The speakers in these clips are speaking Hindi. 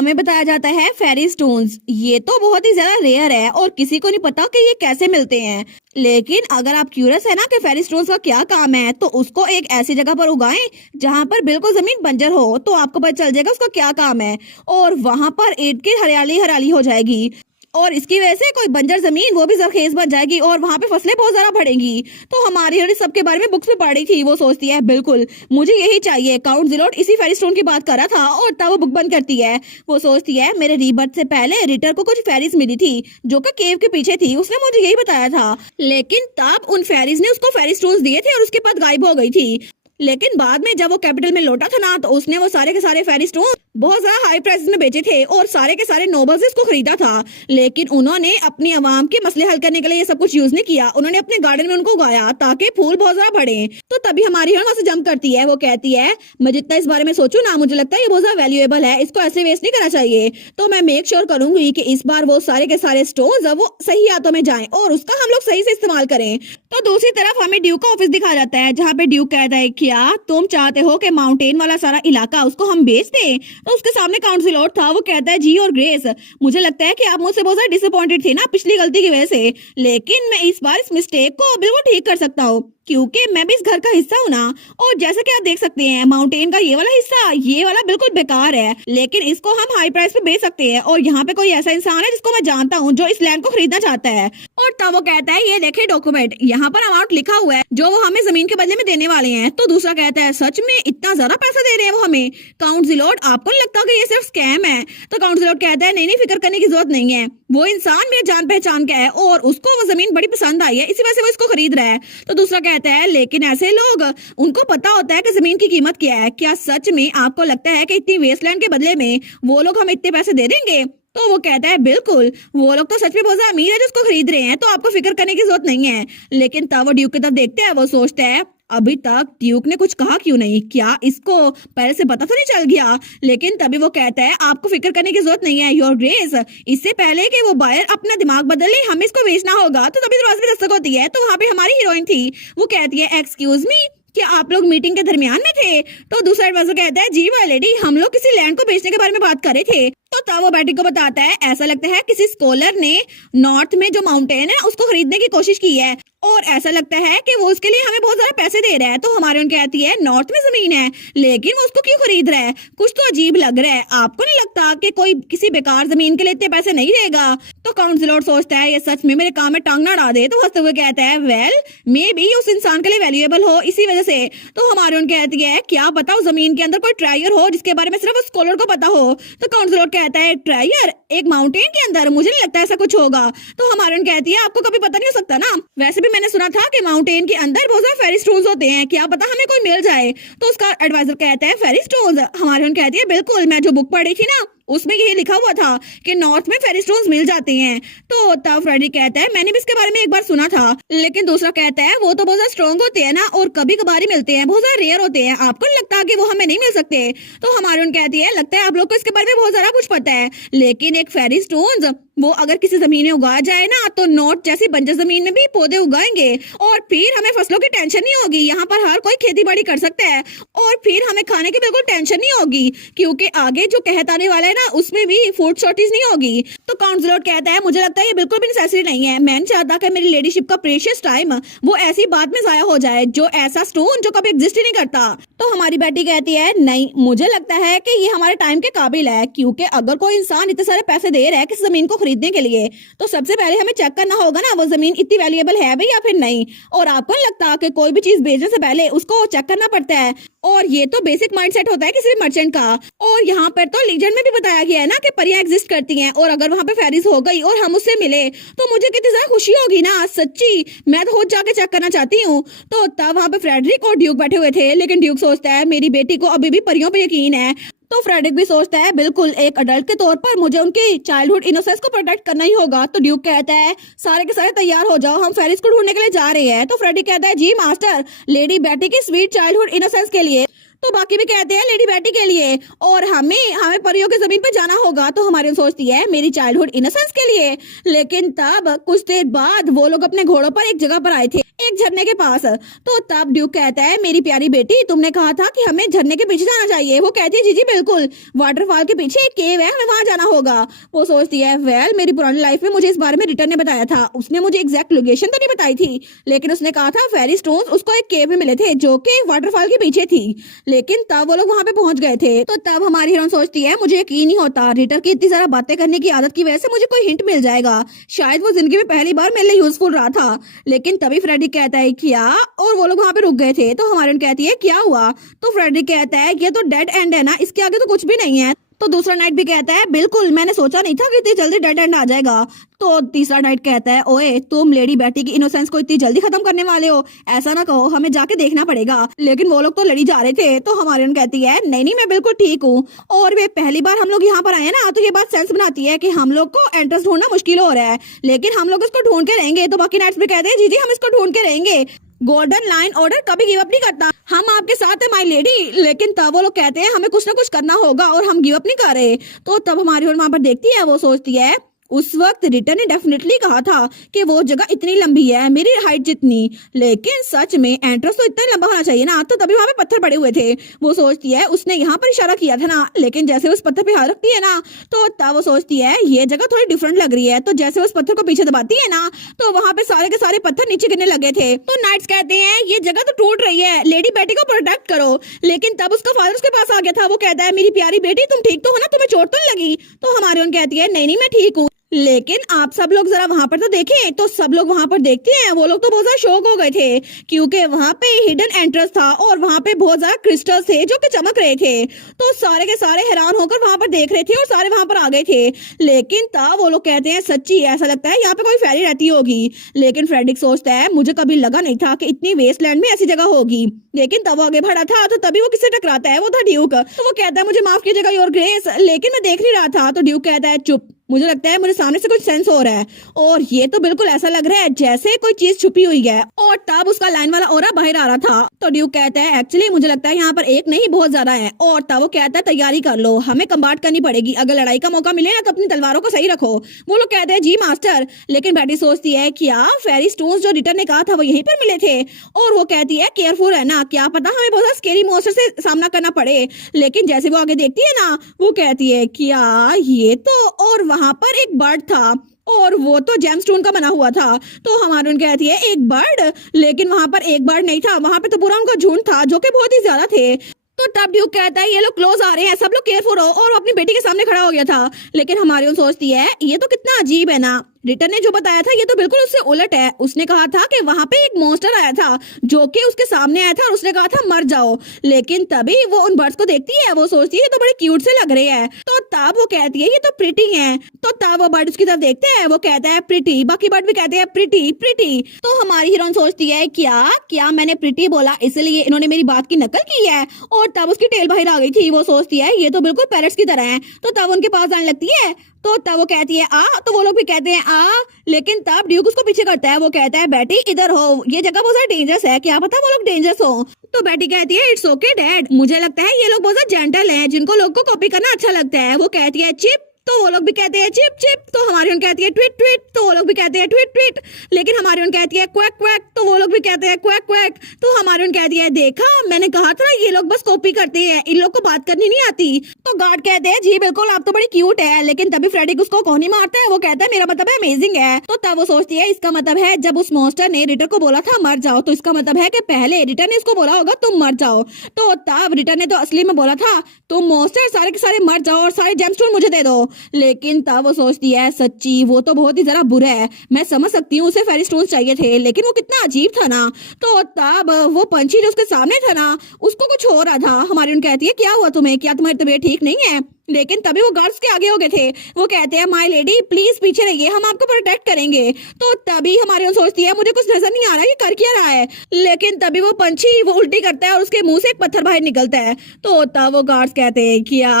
हमें बताया जाता है फेरी स्टोन्स ये तो बहुत ही ज्यादा रेयर है और किसी को नहीं पता कि ये कैसे मिलते हैं। लेकिन अगर आप क्यूरियस है ना कि फेरी स्टोन्स का क्या काम है तो उसको एक ऐसी जगह पर उगाएं जहां पर बिल्कुल जमीन बंजर हो, तो आपको पता चल जाएगा उसका क्या काम है और वहां पर ईंट की हरियाली हरियाली हो जाएगी और इसकी वजह से कोई बंजर जमीन वो भी जरखेज बन जाएगी और वहां पे फसलें बहुत ज्यादा बढ़ेंगी। तो हमारी हरी सबके बारे में बुक्स में पढ़ी थी, वो सोचती है बिल्कुल मुझे यही चाहिए। काउंट ज़ीलोट इसी फेरी स्टोन की बात कर रहा था और तब वो बुक बंद करती है। वो सोचती है मेरे रीबर्थ से पहले रिटर को कुछ फेरीज मिली थी जो कि केव के पीछे थी, उसने मुझे यही बताया था। लेकिन तब उन फेरीज ने उसको फेरी स्टोन्स दिए थे और उसके बाद गायब हो गई थी। लेकिन बाद में जब वो कैपिटल में लौटा था ना तो उसने वो सारे के सारे फेरी स्टोन बहुत ज्यादा हाई प्राइस में बेचे थे और सारे के सारे नोबल्स इसको खरीदा था। लेकिन उन्होंने अपनी आवाम के मसले हल करने के लिए ये सब कुछ यूज नहीं किया, उन्होंने अपने गार्डन में उनको उगाया ताकि फूल बहुत ज्यादा बढ़े। तो तभी हमारी हिरण वहां से जंप करती है। वो कहती है मैं जितना इस बारे में सोचूं ना मुझे लगता है ये बहुत ज्यादा वैल्यूएबल है, इसको ऐसे वेस्ट नहीं करना चाहिए। तो मैं मेक श्योर करूंगी कि इस बार वो सारे के सारे स्टोन्स वो सही हाथों में जाएं और उसका हम लोग सही से इस्तेमाल करें। तो दूसरी तरफ हमें ड्यूक का ऑफिस दिखाया जाता है जहाँ पे ड्यूक कहता है क्या तुम चाहते हो कि माउंटेन वाला सारा इलाका उसको हम बेच दें? तो उसके सामने काउंट ज़ीलोट था। वो कहता है जी और ग्रेस मुझे लगता है कि आप मुझसे बहुत ज्यादा डिसअपॉइंटेड थे ना पिछली गलती की वजह से, लेकिन मैं इस बार इस मिस्टेक को बिल्कुल ठीक कर सकता हूँ क्योंकि मैं भी इस घर का हिस्सा हूँ ना। और जैसा कि आप देख सकते हैं माउंटेन का ये वाला हिस्सा ये वाला बिल्कुल बेकार है, लेकिन इसको हम हाई प्राइस पे बेच सकते हैं और यहाँ पे कोई ऐसा इंसान है जिसको मैं जानता हूँ जो इस लैंड को खरीदना चाहता है। और तब वो कहता है ये देखिए डॉक्यूमेंट, यहाँ पर अमाउंट लिखा हुआ है जो वो हमें जमीन के बदले में देने वाले हैं। तो दूसरा कहता है सच में इतना ज्यादा पैसा दे रहे हैं वो हमें? काउंट ज़ीलोट आपको नहीं लगता कि ये सिर्फ स्कैम है? तो काउंट ज़ीलोट कहता है नहीं फिक्र करने की जरूरत नहीं है, वो इंसान मेरे जान पहचान का है और उसको वो जमीन बड़ी पसंद आई है इसी वजह से वो इसको खरीद रहा है। तो दूसरा कहता है लेकिन ऐसे लोग उनको पता होता है कि जमीन की कीमत क्या है, क्या सच में आपको लगता है कि इतनी वेस्टलैंड के बदले में वो लोग हमें इतने पैसे दे देंगे? तो वो कहता है बिल्कुल वो लोग तो सच में बहुत ज्यादा अमीर है जो उसको खरीद रहे हैं, तो आपको फिक्र करने की जरूरत नहीं है। लेकिन तब वो ड्यूक की तरफ देखते हैं, वो सोचता है अभी तक ड्यूक ने कुछ कहा क्यों नहीं, क्या इसको पहले से पता तो नहीं चल गया? लेकिन तभी वो कहता है आपको फिक्र करने की जरूरत नहीं है योर ग्रेस, इससे पहले कि वो बायर अपना दिमाग बदले हमें इसको बेचना होगा। तो तभी दरवाजे पे दस्तक होती है, तो वहां पे हमारी हीरोइन थी। वो कहती है एक्सक्यूज मी क्या आप लोग मीटिंग के दरमियान में थे? तो दूसरा एडवाइजर कहता है जी वाह लेडी हम लोग किसी लैंड को बेचने के बारे में बात कर रहे थे। तो तब वो बैटी को बताता है ऐसा लगता है किसी स्कॉलर ने नॉर्थ में जो माउंटेन है उसको खरीदने की कोशिश की है और ऐसा लगता है कि वो उसके लिए हमें बहुत ज्यादा पैसे दे रहा है। तो हमारे उनकी कहती है नॉर्थ में जमीन है लेकिन वो उसको क्यों खरीद रहा है, कुछ तो अजीब लग रहा है। आपको नहीं लगता कि कोई किसी बेकार जमीन के लिए इतने पैसे नहीं देगा? तो काउंट ज़ीलोट सोचता है ये सच में मेरे काम में टांग ना अड़ा दे। तो हंसते हुए कहता है वेल मे बी उस इंसान के लिए वैल्यूएबल हो इसी वजह से। तो हमारे उनकी कहती है क्या पता उस जमीन के अंदर कोई ट्रायर हो जिसके बारे में सिर्फ उस स्कॉलर को पता हो। तो काउंट ज़ीलोट कहता है ट्रायर एक माउंटेन के अंदर? मुझे नहीं लगता ऐसा कुछ होगा। तो हमारे उनकी कहती है आपको कभी पता नहीं हो सकता ना, वैसे भी मैंने सुना था कि माउंटेन के अंदर बहुत सारे फेरी स्टोन्स होते हैं, क्या पता हमें कोई मिल जाए। तो उसका एडवाइजर कहता है फेरी स्टोन्स? हमारे उनकी कहती है बिल्कुल मैं जो बुक पढ़ी थी ना उसमें यही लिखा हुआ था कि नॉर्थ में फेरी स्टोन्स मिल जाते हैं। तो तब फ्रेडरिक कहता है मैंने भी इसके बारे में एक बार सुना था, लेकिन दूसरा कहता है वो तो बहुत ज्यादा स्ट्रॉन्ग होते हैं ना और कभी कभार ही मिलते हैं, बहुत ज्यादा रेयर होते हैं, आपको नहीं लगता कि वो हमें नहीं मिल सकते? तो हमारे उन कहती है लगता है आप लोग को इसके बारे में बहुत ज्यादा कुछ पता है, लेकिन एक फेरी स्टोन्स वो अगर किसी जमीन में उगाया जाए ना तो नॉर्थ जैसी बंजर जमीन में भी पौधे उगाएंगे और फिर हमें फसलों की टेंशन नहीं होगी, यहाँ पर हर कोई खेती बाड़ी कर सकता है और फिर हमें खाने की बिल्कुल टेंशन नहीं होगी क्योंकि आगे जो कहत आने वाला है ना उसमें भी फूड शॉर्टेज नहीं होगी। तो काउंट ज़ीलोट कहता है मुझे लगता है ये बिल्कुल भी नेसेसरी नहीं है, मैं नहीं चाहता कि मेरी लेडीशिप का प्रेशियस टाइम वो ऐसी बात में जाया हो जाए जो ऐसा स्टोन जो कभी एग्जिस्ट ही नहीं करता। तो हमारी बेटी कहती है नहीं मुझे लगता है कि ये हमारे टाइम के काबिल है क्योंकि अगर कोई इंसान इतने सारे पैसे दे रहा है किसी जमीन को खरीदने के लिए तो सबसे पहले हमें चेक करना होगा ना वो जमीन इतनी वैल्यूएबल है भी या फिर नहीं। और आपको नहीं लगता कि कोई भी चीज बेचने से पहले उसको चेक करना पड़ता है और ये तो बेसिक माइंडसेट होता है किसी भी मर्चेंट का। और यहाँ पर तो लीजेंड में भी बताया गया है ना कि परियां एग्जिस्ट करती हैं और अगर वहाँ पे फेरीज हो गई और हम उससे मिले तो मुझे कितनी ज्यादा खुशी होगी ना, सच्ची मैं तो खुद जाके चेक करना चाहती हूँ। तो तब वहाँ पे फ्रेडरिक और ड्यूक बैठे हुए थे, लेकिन ड्यूक सोचता है मेरी बेटी को अभी भी परियों पे यकीन है। तो फ्रेडरिक भी सोचता है बिल्कुल एक अडल्ट के तौर पर मुझे उनकी चाइल्डहुड इनोसेंस को प्रोटेक्ट करना ही होगा। तो ड्यूक कहता है सारे के सारे तैयार हो जाओ हम फेरिस को ढूंढने के लिए जा रहे हैं। तो फ्रेडरिक कहता है जी मास्टर लेडी बेटी की स्वीट चाइल्डहुड इनोसेंस के लिए। तो बाकी भी कहते हैं लेडी बेटी के लिए और हमें परियों की जमीन पे जाना होगा। तो हमारी सोचती है मेरी चाइल्डहुड इनोसेंस के लिए। लेकिन तब कुछ देर बाद वो लोग अपने घोड़ों पर एक जगह पर आए थे, एक झरने के पास। तो तब ड्यूक कहता है मेरी प्यारी बेटी, तुमने कहा था कि हमें झरने के पीछे जाना चाहिए। वो कहती है जी जी बिल्कुल, वाटरफॉल के पीछे एक केव है, हमें वहां जाना होगा। वो सोचती है वेल मेरी पुरानी लाइफ में मुझे इस बारे में रिटर्न ने बताया था, उसने मुझे एग्जैक्ट लोकेशन तो नहीं बताई थी, लेकिन उसने कहा था फेरी स्टोन्स उसको एक केव में मिले थे जो कि वाटरफॉल के पीछे थी। लेकिन तब वो लोग वहां पे पहुंच गए थे। तो तब हमारी हीरोइन सोचती है मुझे यकीन नहीं होता रिटर की इतनी सारा बातें करने की आदत की वजह से मुझे कोई हिंट मिल जाएगा, शायद वो जिंदगी में पहली बार मेरे लिए यूजफुल रहा था। लेकिन तभी फ्रेडी कहता है क्या, और वो लोग वहां पे रुक गए थे। तो हमारी कहती है क्या हुआ। तो फ्रेडी कहता है ये तो डेड एंड है ना, इसके आगे तो कुछ भी नहीं है। तो दूसरा नाइट भी कहता है बिल्कुल, मैंने सोचा नहीं था कि इतनी जल्दी डेड एंड आ जाएगा। तो तीसरा नाइट कहता है ओए तुम लेडी बैटी की इनोसेंस को इतनी जल्दी खत्म करने वाले हो, ऐसा ना कहो, हमें जाके देखना पड़ेगा। लेकिन वो लोग तो लड़ी जा रहे थे। तो हमारी कहती है नहीं नहीं मैं बिल्कुल ठीक हूँ, और वे पहली बार हम लोग यहाँ पर आए हैं ना, तो ये बात सेंस बनाती है कि हम लोग को एंट्रेंस ढूंढना मुश्किल हो रहा है, लेकिन हम लोग इसको ढूंढ के रहेंगे। तो बाकी नाइट्स भी कहते हैं जी जी हम इसको ढूंढ के रहेंगे, गोल्डन लाइन ऑर्डर कभी गिव अप नहीं करता, हम आपके साथ है माय लेडी। लेकिन तब वो लोग कहते हैं हमें कुछ ना कुछ करना होगा और हम गिव अप नहीं कर रहे। तो तब हमारी और वहां पर देखती है, वो सोचती है उस वक्त रिटर ने डेफिनेटली कहा था कि वो जगह इतनी लंबी है मेरी हाइट जितनी, लेकिन सच में एंट्रेंस तो इतना लंबा होना चाहिए ना, तो तभी वहां पे पत्थर पड़े हुए थे। वो सोचती है उसने यहाँ पर इशारा किया था ना, लेकिन जैसे उस पत्थर पे हाथ रखती है ना, तो तब वो सोचती है ये जगह थोड़ी डिफरेंट लग रही है। तो जैसे उस पत्थर को पीछे दबाती है ना, तो वहां पे सारे के सारे पत्थर नीचे गिरने लगे थे। तो नाइट्स कहते हैं ये जगह तो टूट रही है, लेडी बेटी को प्रोटेक्ट करो। लेकिन तब उसका फादर उसके पास आ गया था। वो कहता है मेरी प्यारी बेटी तुम ठीक तो हो ना, तुम्हें चोट तो नहीं लगी। तो हमारी उन कहती है नहीं नहीं मैं ठीक हूँ। लेकिन आप सब लोग जरा वहां पर तो देखें। तो सब लोग वहां पर देखते हैं, वो लोग तो बहुत ज्यादा शॉक हो गए थे क्योंकि वहां पे हिडन एंट्रेंस था और वहां पे बहुत ज्यादा क्रिस्टल्स थे जो कि चमक रहे थे। तो सारे के सारे हैरान होकर वहां पर देख रहे थे और सारे वहां पर आ गए थे। लेकिन तब वो लोग कहते हैं सच्ची ऐसा लगता है यहाँ पे कोई फेरी रहती होगी। लेकिन फ्रेडरिक सोचता है मुझे कभी लगा नहीं था कि इतनी वेस्टलैंड में ऐसी जगह होगी। लेकिन तब वो आगे बढ़ा था तो तभी वो किससे टकराता है, वो था ड्यूक। तो वो कहता है मुझे माफ कीजिएगा योर ग्रेस, लेकिन मैं देख नहीं रहा था। तो ड्यूक कहता है चुप, मुझे लगता है मुझे सामने से कुछ सेंस हो रहा है और ये तो बिल्कुल ऐसा लग रहा है जैसे कोई चीज छुपी हुई है। और तब उसका लाइन वाला ओरा बाहर आ रहा था। तो ड्यूक कहता है एक्चुअली मुझे लगता है यहाँ पर एक नहीं बहुत ज्यादा है। और तब वो कहता है तैयारी कर लो, हमें कम्बाट करनी पड़ेगी, अगर लड़ाई का मौका मिले ना तो अपनी तलवारों को सही रखो। वो लोग कहते हैं जी मास्टर। लेकिन बैटी सोचती है क्या फेरी स्टोन्स जो रिटर ने कहा था वो यहीं पर मिले थे। और वो कहती है केयरफुल है ना, क्या पता हमें बहुत स्केरी मॉन्स्टर से सामना करना पड़े। लेकिन जैसे वो आगे देखती है ना, वो कहती है क्या ये तो, और वहां पर एक बर्ड था और वो तो जेमस्टोन का बना हुआ था। तो हमारे उनके कहती है एक बर्ड, लेकिन वहां पर एक बर्ड नहीं था, वहां पे तो पूरा उनका झुंड था जो कि बहुत ही ज्यादा थे। तो तब ड्यूक कहता है ये लोग क्लोज आ रहे हैं, सब लोग केयरफुल हो, और वो अपनी बेटी के सामने खड़ा हो गया था। लेकिन हमारी उन सोचती है ये तो कितना अजीब है ना, रिटर ने जो बताया था ये तो बिल्कुल उससे उलट है। उसने कहा था कि वहां पे एक मॉन्स्टर आया था जो कि उसके सामने आया था और उसने कहा था मर जाओ। लेकिन तभी वो उन बर्ड्स को देखती है, वो सोचती है ये तो बड़े क्यूट से लग रहे हैं। तो तब वो कहती है ये तो प्रिटी हैं। तो तब वो बर्ड उसकी तरफ देखते हैं, वो कहता है प्रिटी, बाकी बर्ड भी कहते हैं प्रिटी प्रिटी। तो हमारी हीरोइन सोचती है क्या क्या मैंने प्रिटी बोला इसलिए इन्होंने मेरी बात की नकल की है। और तब उसकी टेल बाहर आ गई थी। वो सोचती है ये तो बिल्कुल पैरट्स की तरह है। तो तब उनके पास आने लगती है। तो तब वो कहती है आ, तो वो लोग भी कहते हैं आ। लेकिन तब ड्यूक उसको पीछे करता है, वो कहता है बेटी इधर हो, ये जगह बहुत ज्यादा डेंजरस है, क्या पता वो लोग डेंजरस हो। तो बेटी कहती है इट्स ओके डैड, मुझे लगता है ये लोग बहुत ज्यादा जेंटल हैं जिनको लोग को कॉपी करना अच्छा लगता है। वो कहती है चिप, तो वो लोग भी कहते हैं चिप चिप। तो हमारी उन कहती है ट्वीट ट्वीट, तो वो लोग भी कहते हैं ट्वीट ट्वीट। लेकिन हमारी उन कहती है क्वैक क्वैक, तो वो लोग भी कहते हैं क्वैक क्वैक। तो हमारी उन कहती है देखा मैंने कहा था ये लोग बस कॉपी करते हैं, इन लोग को बात करनी नहीं आती। तो गार्ड कहते हैं जी बिल्कुल आप तो बड़ी क्यूट है। लेकिन तभी फ्रेडिक उसको कोहनी मारता है, वो कहता है मेरा मतलब है अमेजिंग है। तो तब वो सोचती है इसका मतलब है जब उस मॉन्स्टर ने रिटर को बोला था मर जाओ, तो इसका मतलब है कि पहले रिटर ने इसको बोला होगा तुम मर जाओ। तो तब रिटर ने तो असली में बोला था तुम मॉन्स्टर सारे के सारे मर जाओ और सारे जेमस्टोन मुझे दे दो। लेकिन तब वो सोचती है सच्ची वो तो बहुत ही जरा बुरा है, मैं समझ सकती हूँ उसे फेरी स्टोन्स चाहिए थे, लेकिन वो कितना अजीब था ना। तो तब वो पंछी जो उसके सामने था ना, उसको कुछ हो रहा था। हमारी उन कहती है क्या हुआ तुम्हें, क्या तुम्हारी तबीयत ठीक नहीं है। लेकिन तभी वो गार्ड्स के आगे हो गए थे। वो कहते हैं माय लेडी प्लीज पीछे रहिए, हम आपको प्रोटेक्ट करेंगे। तो तभी हमारी उन सोचती है मुझे कुछ नजर नहीं आ रहा ये कर क्या रहा है। लेकिन तभी वो पंछी वो उल्टी करता है और उसके मुंह से एक पत्थर बाहर निकलता है। तो तब वो गार्ड्स कहते हैं क्या,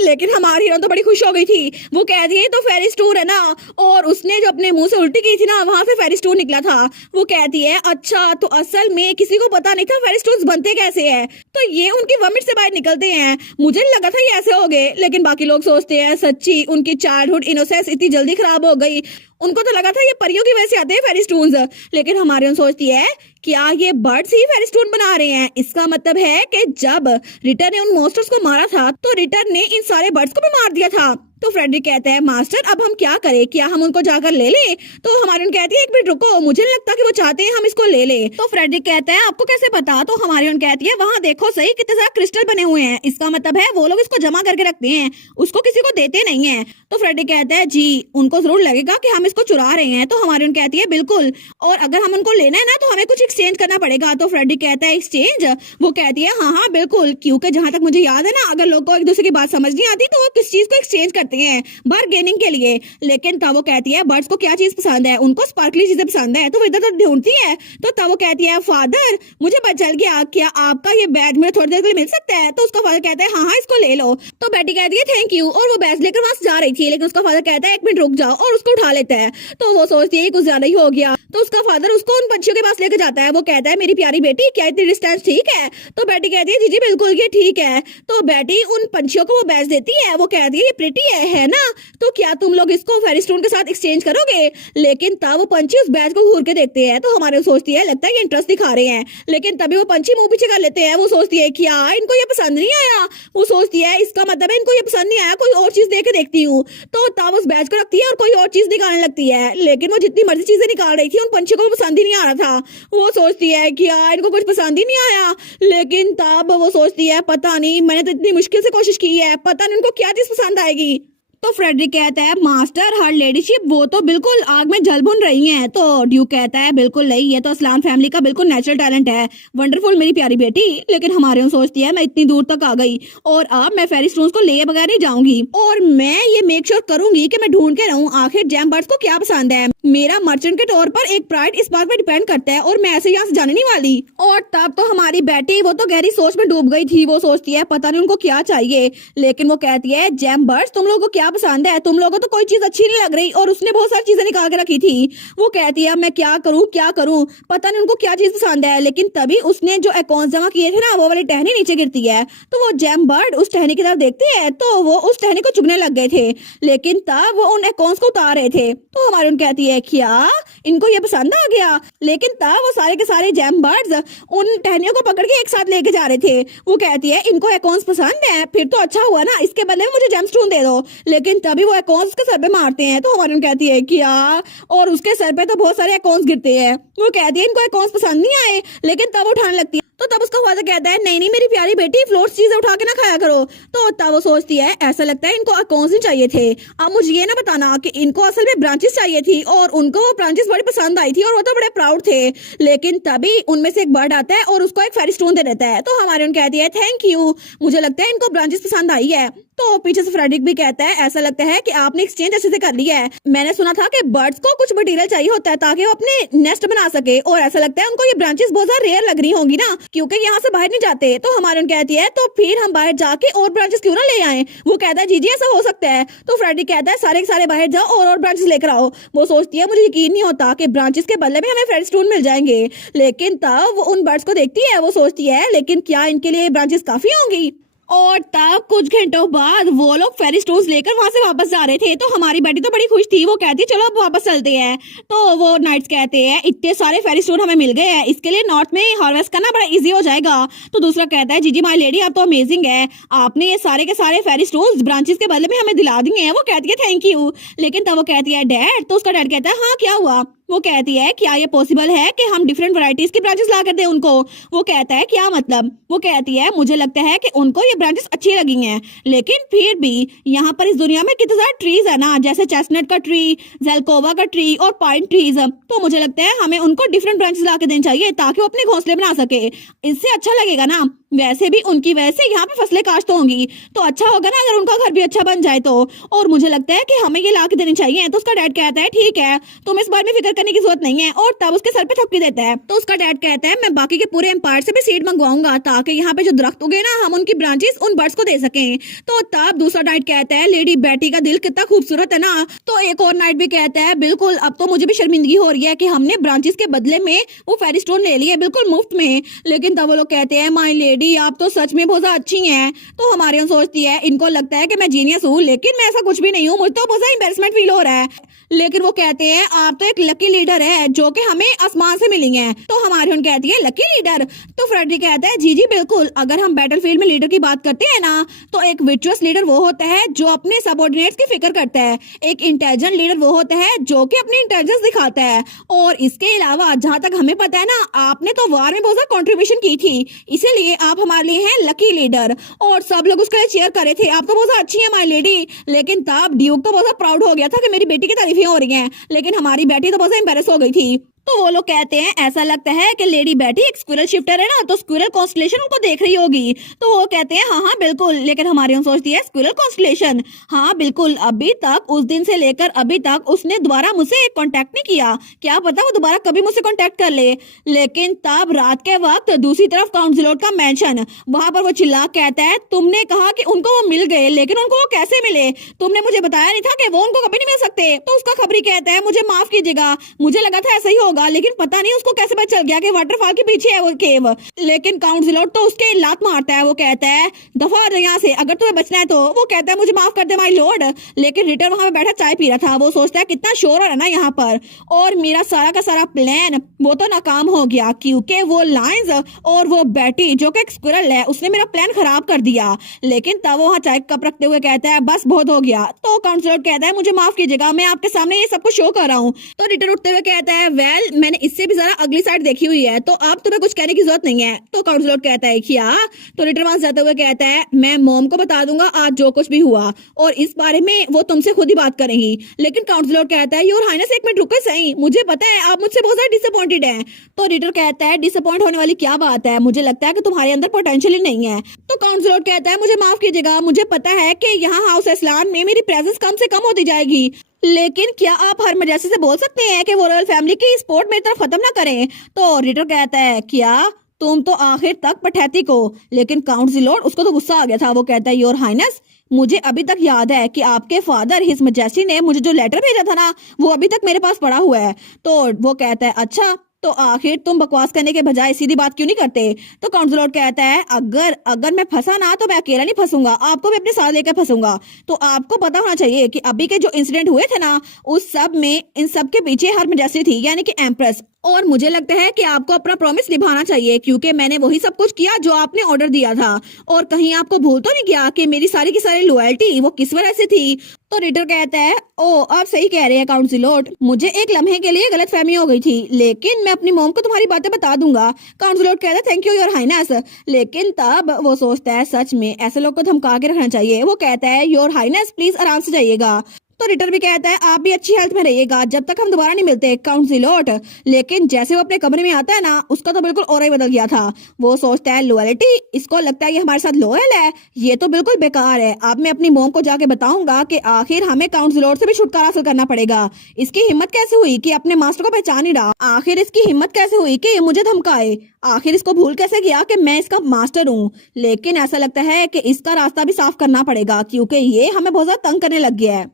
लेकिन हमारी हीरोइन तो बड़ी खुश हो गई थी। वो कहती है तो फेरी स्टोन है ना, और उसने जो अपने मुंह से उल्टी की थी ना वहां से फेरी स्टोन निकला था। वो कहती है अच्छा तो असल में किसी को पता नहीं था फेरी स्टोन्स बनते कैसे है, तो ये उनकी वमिट से बाहर निकलते हैं। मुझे लगा था ये ऐसे हो गए, लेकिन बाकी लोग सोचते हैं सच्ची उनकी चाइल्डहुड इनोसेंस इतनी जल्दी खराब हो गई। उनको तो लगा था ये परियों की वजह से आते हैं फेरी स्टोन्स, लेकिन हमारी सोचती है क्या ये बर्ड्स ही फेरी स्टोन बना रहे हैं। इसका मतलब है कि जब रिटर ने उन मॉन्स्टर्स को मारा था तो रिटर ने इन सारे बर्ड्स को भी मार दिया था। तो फ्रेडरिक कहता है मास्टर अब हम क्या करें, क्या हम उनको जाकर ले लें? तो हमारी कहती है एक मिनट रुको, मुझे नहीं लगता कि वो चाहते हैं हम इसको ले लें। तो फ्रेडरिक कहता है आपको कैसे पता? तो हमारी कहती है वहाँ देखो सही कितने सारे क्रिस्टल बने हुए हैं, इसका मतलब है वो लोग इसको जमा करके रखते हैं, उसको किसी को देते नहीं है। तो फ्रेडरिक कहता है जी उनको जरूर लगेगा कि हम इसको चुरा रहे हैं। तो हमारी कहती है बिल्कुल, और अगर हम उनको लेना है ना तो हमें कुछ एक्सचेंज करना पड़ेगा। तो फ्रेडरिक कहता है एक्सचेंज? वो कहती है हाँ हाँ बिल्कुल, क्योंकि जहां तक मुझे याद है ना अगर लोग को एक दूसरे की बात समझ नहीं आती तो वो किस चीज को एक्सचेंज करते हैं, बार्गेनिंग के लिए। लेकिन तब वो कहती है बर्ड्स को क्या चीज पसंद है, उनको स्पार्कली चीजें पसंद है। तो वो इधर तो ढूंढती है, तो तब वो कहती है फादर मुझे पता चल गया, क्या आपका ये बैज मुझे थोड़ी देर के लिए मिल सकता है? तो उसका फादर कहता है हाँ हाँ इसको ले लो। तो बेटी कहती है थैंक यू, और वो बैज लेकर वहां से जा रही थी, लेकिन उसका फादर कहता है एक मिनट रुक जाओ, और उसको उठा लेता है। तो वो सोचती है कुछ ज्यादा ही हो गया, तो उसका फादर उसको उन पंछियों के पास लेकर जाता है। वो कहता है मेरी प्यारी बेटी क्या इतनी डिस्टेंस ठीक है? तो बेटी कहती है जी जी बिल्कुल ये ठीक है। तो बेटी उन पंछियों को वो बैज देती है, वो कहती है ये प्रिटी है ना, तो क्या तुम लोग इसको फेरी स्टोन के साथ एक्सचेंज करोगे? लेकिन तब वो पंछी उस बैज को घूर के देखते हैं, तो हमारे सोचती है लगता है ये इंटरेस्ट दिखा रहे हैं, लेकिन तभी वो पंछी मुंह पीछे कर लेते हैं। वो सोचती है क्या इनको ये पसंद नहीं आया? वो सोचती है इसका मतलब है इनको ये पसंद नहीं आया, कोई और चीज देके देखती हूँ। तो तब उस बैज को रखती है और कोई और चीज निकालने लगती है, लेकिन वो जितनी मर्जी चीजें निकाल रही थी उन पंछियों को पसंद ही नहीं आ रहा था। वो सोचती है क्या इनको कुछ पसंद ही नहीं आया, लेकिन तब वो सोचती है पता नहीं, मैंने तो इतनी मुश्किल से कोशिश की है, पता नहीं उनको क्या चीज पसंद आएगी। तो फ्रेडरिक कहता है मास्टर हर लेडीशिप वो तो बिल्कुल आग में जल भुन रही हैं। तो ड्यूक कहता है बिल्कुल नहीं, ये तो असलान फैमिली का बिल्कुल नेचुरल टैलेंट है, वंडरफुल मेरी प्यारी बेटी। लेकिन हमारे सोचती है मैं इतनी दूर तक आ गई और अब मैं फेरी स्टोन्स को लिए बगैर नहीं जाऊंगी, और मैं ये मेक श्योर करूंगी कि मैं ढूंढ के रहूं आखिर जैम बर्ड्स को क्या पसंद है। मेरा मर्चेंट के तौर पर एक प्राइड इस बात पर डिपेंड करता है, और मैं ऐसे यहाँ से जाने नहीं वाली। और तब तो हमारी बेटी वो तो गहरी सोच में डूब गई थी। वो सोचती है पता नहीं उनको क्या चाहिए, लेकिन वो कहती है जैम बर्ड्स तुम लोगों को क्या पसंद है? तुम लोगों को तो कोई चीज अच्छी नहीं लग रही, और उसने बहुत सारी चीजें निकाल के रखी थी। वो कहती है मैं क्या करूं, पता नहीं उनको क्या चीज पसंद है। लेकिन तभी उसने जो अकाउंट जमा किए थे ना वो वाली टहनी नीचे गिरती है, तो वो जैम बर्ड उस टहनी की तरफ देखती है, तो वो उस टहनी को चुगने लग गए थे, लेकिन तब वो उन अकाउंट्स को उतार रहे थे। तो हमारी उन कहती है क्या इनको ये पसंद आ गया? लेकिन तब वो सारे के सारे जैम बर्ड्स उन टहनियों को पकड़ के एक साथ लेके जा रहे थे। वो कहती है इनको अकाउंट्स पसंद है, फिर तो अच्छा हुआ ना, इसके बदले में मुझे जेमस्टोन दे दो। लेकिन तभी वो अकाउंट्स उसके सर पे मारते हैं, तो हमारी कहती है क्या, और उसके सर पे तो बहुत सारे अकाउंट्स गिरते हैं। वो कहती है इनको अकाउंट्स पसंद नहीं आए, लेकिन तब उठाने लगती है। तो तब उसका फादर कहता है नहीं नहीं मेरी प्यारी बेटी फ्लोट्स चीजें उठा के ना खाया करो। तो तब वो सोचती है ऐसा लगता है इनको अकाउंट्स ही चाहिए थे। अब मुझे ये ना बताना कि इनको असल में ब्रांचेस चाहिए थी, और उनको वो ब्रांचेस बड़ी पसंद आई थी और वो तो बड़े प्राउड थे। लेकिन तभी उनमें से एक बर्ड आता है और उसको एक फेरी स्टोन दे देता है। तो हमारे कहती है थैंक यू, मुझे लगता है इनको ब्रांचेस पसंद आई है। तो पीछे से फ्रेडरिक भी कहता है ऐसा लगता है कि आपने एक्सचेंज अच्छे से कर लिया है। मैंने सुना था कि बर्ड्स को कुछ मटेरियल चाहिए होता है ताकि वो अपने नेस्ट बना सके, और ऐसा लगता है उनको ये ब्रांचेस बहुत ज्यादा रेयर लग रही होंगी ना, क्योंकि यहाँ से बाहर नहीं जाते। तो हमारे कहती है तो फिर हम बाहर जाके और ब्रांचेस क्यों ना ले आए? वो कहता है जी जी ऐसा हो सकता है। तो फ्रेडरिक कहता है सारे के सारे बाहर जाओ और ब्रांचेस लेकर आओ। वो सोचती है मुझे यकीन नहीं होता कि ब्रांचेस के बदले में हमें फेरी स्टोन मिल जाएंगे। लेकिन तब वो उन बर्ड्स को देखती है, वो सोचती है लेकिन क्या इनके लिए ब्रांचेस काफी होंगी? और तब कुछ घंटों बाद वो लोग फेरी स्टोन्स लेकर वहां से वापस जा रहे थे। तो हमारी बेटी तो बड़ी खुश थी, वो कहती है चलो अब वापस चलते हैं। तो वो नाइट्स कहते हैं इतने सारे फेरी स्टोन हमें मिल गए हैं, इसके लिए नॉर्थ में हार्वेस्ट करना बड़ा इजी हो जाएगा। तो दूसरा कहता है जीजी माय लेडी आप तो अमेजिंग है, आपने ये सारे के सारे फेरी स्टोन्स ब्रांचेस के बदले में हमें दिला दिए हैं। वो कहती है थैंक यू। लेकिन तब वो कहती है डैड, तो उसका डैड कहता है हाँ क्या हुआ? वो कहती है क्या ये पॉसिबल है कि हम डिफरेंट वैरायटीज की ब्रांचेस ला कर दें उनको? वो कहता है क्या मतलब? वो कहती है मुझे लगता है कि उनको ये ब्रांचेस अच्छी लगी हैं, लेकिन फिर भी यहाँ पर इस दुनिया में कितने सारे ट्रीज है ना, जैसे चेस्टनट का ट्री, जेलकोवा का ट्री और पाइन ट्रीज। तो मुझे लगता है हमें उनको डिफरेंट ब्रांचेस ला के देनी चाहिए ताकि वो अपने घोंसले बना सके, इससे अच्छा लगेगा ना। वैसे भी उनकी वजह से यहाँ पे फसलें काश्त होंगी, तो अच्छा होगा ना अगर उनका घर भी अच्छा बन जाए तो। और मुझे लगता है कि हमें ये ला के देनी चाहिए। तो उसका डैड कहता है ठीक है तुम इस बारे में फिक्र करने की जरूरत नहीं है, और तब उसके सर पे थपकी देता है। तो उसका डैड कहता है मैं बाकी के पूरे एम्पायर से भी सीड मंगवाऊंगा ताकि यहाँ पे जो दरख्त उगे ना हम उनकी ब्रांचेस उन बर्ड्स को दे सकें। तो तब दूसरा नाइट कहता है लेडी बेटी का दिल कितना खूबसूरत है ना। तो एक और नाइट भी कहता है बिल्कुल, अब तो मुझे भी शर्मिंदगी हो रही है कि हमने ब्रांचेस के बदले में वो फेरी स्टोन ले लिए बिल्कुल मुफ्त में। लेकिन तब वो लोग कहते हैं माय लेडी आप तो सच में बहुत ज्यादा अच्छी हैं। तो हमारी सोचती है इनको लगता है कि मैं जीनियस हूँ, लेकिन मैं ऐसा कुछ भी नहीं हूँ, मुझे तो बहुत ज्यादा एम्बैरेसमेंट फील हो रहा है। लेकिन वो कहते हैं आप तो एक लकी लीडर है जो कि हमें आसमान से मिली है। तो हमारी उन कहती है लकी लीडर। तो फ्रेडरिक कहता है जी जी बिल्कुल, अगर हम बैटलफील्ड में लीडर की बात करते हैं ना तो एक विर्चुअस लीडर वो होता है जो अपने सबऑर्डिनेट्स की फिक्र करता है, एक इंटेलिजेंट लीडर वो होता है जो कि अपनी इंटेलिजेंस दिखाता है। और इसके अलावा जहां तक हमें पता है ना आपने तो वार में बहुत ज्यादा कंट्रीब्यूशन की थी, इसीलिए आप हमारे लिए हैं लकी लीडर। और सब लोग उसके लिए चेयर कर रहे थे, आप तो बहुत ज्यादा अच्छी है माय लेडी। लेकिन तब ड्यूक तो बहुत ज्यादा प्राउड हो गया था कि मेरी बेटी की तारीफें हो रही हैं, लेकिन हमारी बेटी तो बहुत ज्यादा एम्बैरेस हो गई थी। तो वो लोग कहते हैं ऐसा लगता है कि लेडी बेटी एक स्क्विरल शिफ्टर है ना, तो स्क्विरल कॉन्स्टलेशन उनको देख रही होगी। तो वो कहते हैं हाँ हाँ बिल्कुल, लेकिन हमारी सोचती है स्क्विरल कॉन्स्टलेशन, हाँ बिल्कुल। अभी तक उस दिन से लेकर अभी तक उसने दोबारा मुझसे कांटेक्ट नहीं किया, क्या पता वो दोबारा कभी मुझसे कांटेक्ट कर ले। लेकिन तब रात के वक्त दूसरी तरफ काउंट ज़िलोट का मेंशन, वहां पर वो चिल्ला कहता है तुमने कहा कि उनको वो मिल गए, लेकिन उनको वो कैसे मिले? तुमने मुझे बताया नहीं था कि वो उनको कभी नहीं मिल सकते। तो उसका खबरी कहता है मुझे माफ कीजिएगा, मुझे लगा था ऐसा ही होगा, लेकिन पता नहीं उसको कैसे पता चल गया कि वाटरफॉल के पीछे है वो केव। लेकिन काउंट ज़िलोट तो उसके लात मारता है, वो कहता है दफा हो यहाँ से, अगर तुम्हें बचना है तो। वो कहता है मुझे माफ कर दे माय लॉर्ड। लेकिन रिटर वहां पे बैठा चाय पी रहा था, वो सोचता है कितना शोर हो रहा है ना यहाँ पर, और मेरा सारा का सारा प्लान वो तो नाकाम हो गया क्योंकि वो लायंस और वो बेटी जो कि एक स्क्विरल है उसने मेरा प्लान खराब कर दिया। लेकिन तब वो वहाँ चाय का कप रखते हुए कहता है बस बहुत हो गया। तो काउंट ज़िलोट कहता है मुझे माफ कीजिएगा, मैं आपके सामने ये सब कुछ शो कर रहा हूँ। तो रिटर उठते हुए कहता है वेल मैंने इससे भी ज्यादा अगली साइड देखी हुई है, तो अब तुम्हें कुछ कहने की जरूरत नहीं है। तो काउंट ज़िलोट कहता है क्या? तो रिटर वहां जाते हुए कहता है मैं मॉम को बता दूंगा आज जो कुछ भी हुआ, और इस बारे में वो तुमसे खुद ही बात करेंगी। लेकिन काउंट ज़िलोट कहता है योर हाइनेस एक मिनट रुको सही, मुझे पता है आप मुझसे बहुत ज्यादा डिसअपॉइंटेड हैं। तो रिटर कहता है डिसअपॉइंट होने वाली क्या बात है, मुझे लगता है कि तुम्हारे अंदर पोटेंशियल ही नहीं है। तो काउंट ज़िलोट कहता है मुझे माफ कीजिएगा, मुझे पता है कि यहाँ हाउस इस्लाम में मेरी प्रेजेंस कम से कम होती जाएगी, लेकिन क्या आप हर मर्यादा से बोल सकते हैं कि वो रॉयल फैमिली की स्पोर्ट मेरी तरफ खत्म ना करें? तो रिटर कहता है क्या तुम तो आखिर तक पठैती को। लेकिन काउंट ज़िलोट उसको तो गुस्सा आ गया था, वो कहता है योर हाइनेस मुझे अभी तक याद है कि आपके फादर हिज मैजेस्टी ने मुझे जो लेटर भेजा था ना वो अभी तक मेरे पास पड़ा हुआ है। तो वो कहता है अच्छा, तो आखिर तुम बकवास करने के बजाय सीधी बात क्यों नहीं करते? तो काउंट ज़िलोट कहता है अगर अगर मैं फंसा ना तो मैं अकेला नहीं फंसूंगा, आपको भी अपने साथ लेकर फंसूंगा। तो आपको पता होना चाहिए कि अभी के जो इंसिडेंट हुए थे ना उस सब में इन सब के पीछे हर मैजेस्टी थी, यानी कि एम्प्रेस। और मुझे लगता है कि आपको अपना प्रॉमिस निभाना चाहिए क्योंकि मैंने वही सब कुछ किया जो आपने ऑर्डर दिया था। और कहीं आपको भूल तो नहीं गया कि मेरी सारी की सारी लॉयल्टी वो किस वजह से थी? तो रिटर कहता है ओ आप सही कह रहे हैं काउंट ज़िलोट, मुझे एक लम्हे के लिए गलतफहमी हो गई थी, लेकिन मैं अपनी मॉम को तुम्हारी बातें बता दूंगा। काउंट ज़िलोट कहता है थैंक यू योर हाइनेस। लेकिन तब वो सोचता है सच में ऐसे लोग को धमका के रखना चाहिए। वो कहता है योर हाइनेस प्लीज आराम से जाइएगा। तो रिटर भी कहता है आप भी अच्छी हेल्थ में रहिएगा जब तक हम दोबारा नहीं मिलते काउंट ज़िलोट। लेकिन जैसे वो अपने कमरे में आता है ना उसका तो बिल्कुल ऑरा ही बदल गया था। वो सोचता है लॉयल्टी, इसको लगता है ये हमारे साथ लॉयल है, ये तो बिल्कुल बेकार है। अब मैं अपनी मॉम को जाके बताऊंगा कि आखिर हमें काउंट ज़िलोट से भी छुटकारा हासिल करना पड़ेगा। इसकी हिम्मत कैसे हुई कि अपने मास्टर को पहचान ही रहा, आखिर इसकी हिम्मत कैसे हुई कि मुझे धमकाए, आखिर इसको भूल कैसे गया कि मैं इसका मास्टर हूँ। लेकिन ऐसा लगता है कि इसका रास्ता भी साफ करना पड़ेगा क्योंकि ये हमें बहुत ज्यादा तंग करने लग गया है।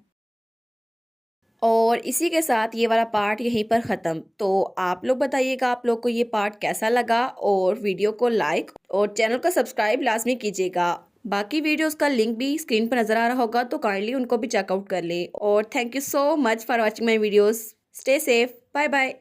और इसी के साथ ये वाला पार्ट यहीं पर ख़त्म। तो आप लोग बताइएगा आप लोग को ये पार्ट कैसा लगा, और वीडियो को लाइक और चैनल को सब्सक्राइब लाजमी कीजिएगा। बाकी वीडियोस का लिंक भी स्क्रीन पर नज़र आ रहा होगा, तो काइंडली उनको भी चेकआउट कर लें। और thank you so much for watching my videos. Stay safe, bye bye.